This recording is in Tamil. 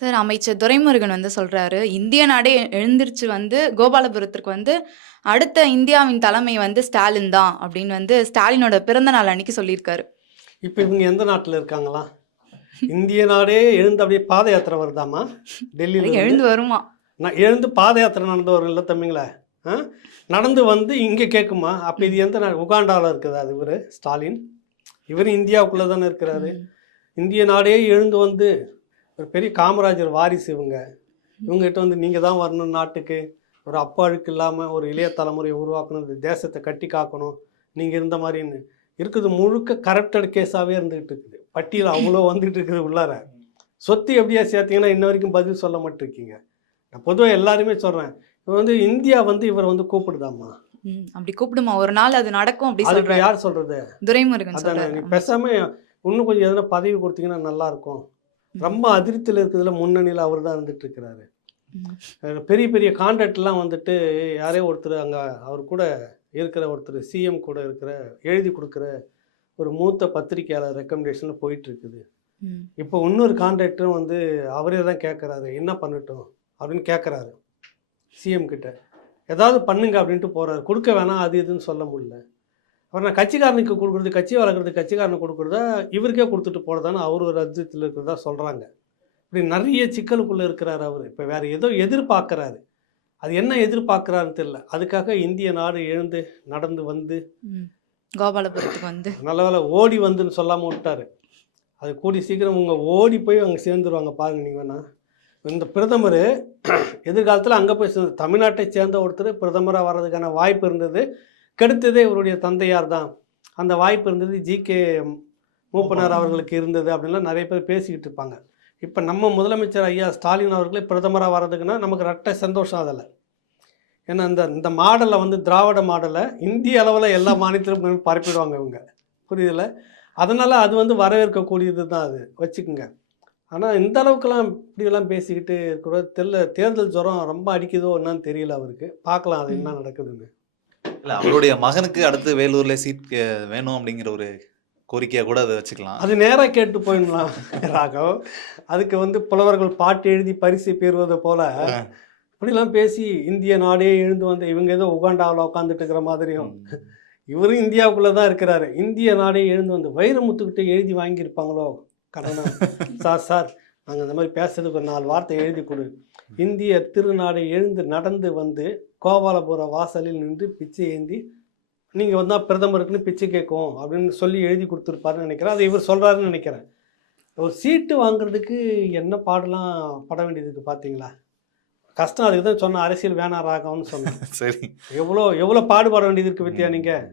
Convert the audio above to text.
சார் அமைச்சர் துரைமுருகன் வந்து சொல்றாரு இந்திய நாடே எழுந்திருச்சு வந்து கோபாலபுரத்திற்கு வந்து அடுத்த இந்தியாவின் தலைமை வந்து ஸ்டாலின் தான் அப்படின்னு வந்து ஸ்டாலினோட பிறந்த நாள் அன்னைக்கு சொல்லியிருக்காரு. இப்போ இவங்க எந்த நாட்டில் இருக்காங்களா? இந்திய நாடே எழுந்து அப்படியே பாத யாத்திரை வருதாமா டெல்லியில் எழுந்து வருமா? நான் எழுந்து பாத யாத்திரை நடந்து வரும் இல்லை தம்பிங்களா ஆ? நடந்து வந்து இங்கே கேட்குமா அப்போ இது எந்த நாடு? உகாண்டாவில் இருக்குதா அது இவர் ஸ்டாலின். இவர் இந்தியாவுக்குள்ளே தானே இருக்கிறாரு இந்திய நாடே எழுந்து வந்து ஒரு பெரிய காமராஜர் வாரிசு இவங்க. இவங்ககிட்ட வந்து நீங்கள் தான் வரணும் நாட்டுக்கு. ஒரு அப்பா அழுக்கு இல்லாமல் ஒரு இளைய தலைமுறையை உருவாக்கணும். இந்த தேசத்தை கட்டி காக்கணும். நீங்கள் இருந்த மாதிரின்னு. இருக்குது முழுக்க கரப்டட் கேஸாகவே இருந்துகிட்டு இருக்குது. பட்டியல் அவ்வளோ வந்துட்டு இருக்குது உள்ளார. சொத்து எப்படியா சேர்த்தீங்கன்னா இன்ன வரைக்கும் பதில் சொல்ல மாட்டிருக்கீங்க. நான் பொதுவாக எல்லாருமே சொல்கிறேன் இப்போ வந்து இந்தியா வந்து இவர் வந்து கூப்பிடுதாம்மா. அப்படி கூப்பிடுமா? ஒரு நாள் அது நடக்கும் அப்படி சொல்றாரு யார் சொல்கிறது துரைமுருகன் அதானே சொல்றாரு. நீ பேசாம இன்னும் கொஞ்சம் எதனா பதவி கொடுத்தீங்கன்னா நல்லா இருக்கும். ரொம்ப அதிருப்தியில் இருக்கிறதுல முன்னணியில் அவர் தான் இருந்துட்டு இருக்கிறாரு பெரிய பெரிய கான்ட்ராக்ட்லாம் வந்துட்டு யாரே ஒருத்தர் அங்கே அவர் கூட இருக்கிற ஒருத்தர் சிஎம் கூட இருக்கிற எழுதி கொடுக்குற ஒரு மூத்த பத்திரிகையாளர் ரெக்கமெண்டேஷனில் போயிட்டு இருக்குது ம். இப்போ இன்னொரு கான்ட்ராக்டரும் வந்து அவரே தான் கேட்குறாரு என்ன பண்ணட்டும் அப்படின்னு கேட்குறாரு சிஎம் கிட்ட. ஏதாவது பண்ணுங்க அப்படின்ட்டு போறாரு. கொடுக்க வேணாம் அது இதுன்னு சொல்ல முடியல. அவர் நான் கட்சிக்காரனுக்கு கொடுக்குறது கட்சி வளர்க்குறது கட்சிக்காரனுக்கு கொடுக்குறதா இவருக்கே கொடுத்துட்டு போகிறதான்னு அவர் ஒரு அர்த்தத்தில் இருக்கிறதா சொல்கிறாங்க இப்படி நிறைய சிக்கலுக்குள்ளே இருக்கிறாரு அவர். இப்போ வேற ஏதோ எதிர்பார்க்குறாரு. அது என்ன எதிர்பார்க்குறாருன்னு தெரியல. அதுக்காக இந்திய நாடு எழுந்து நடந்து வந்து. கோபாலபுரத்துக்கு வந்து. நல்ல வேளை ஓடி வந்துன்னு சொல்லாமல் விட்டாரு. அது கூடி சீக்கிரம் உங்க ஓடி போய் அங்கே சேர்ந்துருவாங்க பாருங்க நீங்கள் வேணா. இந்த பிரதமர் எதிர்காலத்தில் அங்கே போய் சேர்ந்து தமிழ்நாட்டை சேர்ந்த ஒருத்தர் பிரதமராக வர்றதுக்கான வாய்ப்பு இருந்தது. கெடுத்ததே இவருடைய தந்தையார் தான். அந்த வாய்ப்பு இருந்தது. ஜி. கே. மூப்பனார் அவர்களுக்கு இருந்தது அப்படின்லாம் நிறைய பேர் பேசிக்கிட்டு இருப்பாங்க. இப்போ நம்ம முதலமைச்சர் ஐயா ஸ்டாலின் அவர்களே பிரதமராக வர்றதுக்குன்னா நமக்கு ரெட்ட சந்தோஷம் அதில். ஏன்னா இந்த இந்த மாடலை வந்து திராவிட மாடலை இந்திய அளவில் எல்லா மாநிலத்திலும் பரப்பிடுவாங்க இவங்க. புரியுதுல? அதனால் அது வந்து வரவேற்கக்கூடியது தான் அது. வச்சுக்கோங்க. ஆனால் இந்த அளவுக்குலாம் இப்படியெல்லாம் பேசிக்கிட்டு இருக்கிற தெரியல தேர்தல் ஜுரம் ரொம்ப அடிக்குதோ என்னன்னு தெரியல அவருக்கு. பார்க்கலாம் அது என்ன நடக்குதுன்னு. இல்ல அவருடைய மகனுக்கு அடுத்து வேலூர்ல சீட் வேணும் அப்படிங்கிற ஒரு கோரிக்கையா கூட அதை வச்சுக்கலாம். அது நேராக கேட்டு போயிடலாம் ராகவ். அதுக்கு வந்து புலவர்கள் பாட்டு எழுதி பரிசு பெறுவது போல இப்படிலாம் பேசி இந்திய நாடே எழுந்து வந்த இவங்க ஏதோ உகாண்டாவில் உட்காந்துட்டு இருக்கிற மாதிரியும். இவரும் இந்தியாவுக்குள்ளே தான் இருக்கிறாரு. இந்திய நாடே எழுந்து வந்து வைரமுத்துக்கிட்ட எழுதி வாங்கியிருப்பாங்களோ? கடனா சார் சார் நாங்கள் இந்த மாதிரி பேசுறதுக்கு ஒரு நாலு வார்த்தை எழுதி கொடு. இந்திய திருநாடை எழுந்து நடந்து வந்து கோபாலபுர வாசலில் நின்று பிச்சை ஏந்தி நீங்கள் வந்தால் பிரதமருக்குன்னு பிச்சை கேட்கும் அப்படின்னு சொல்லி எழுதி கொடுத்துருப்பாருன்னு நினைக்கிறேன். அதை இவர் சொல்கிறாருன்னு நினைக்கிறேன். ஒரு சீட்டு வாங்குறதுக்கு என்ன பாடலாம் பட வேண்டியதுக்கு பார்த்தீங்களா கஷ்டம் அதுக்கு தான் சொன்ன அரசியல் வேணாம் ராகம்னு சொன்னேன். சரி. எவ்வளோ எவ்வளோ பாடுபட வேண்டியது இருக்கு வித்யா நீங்கள்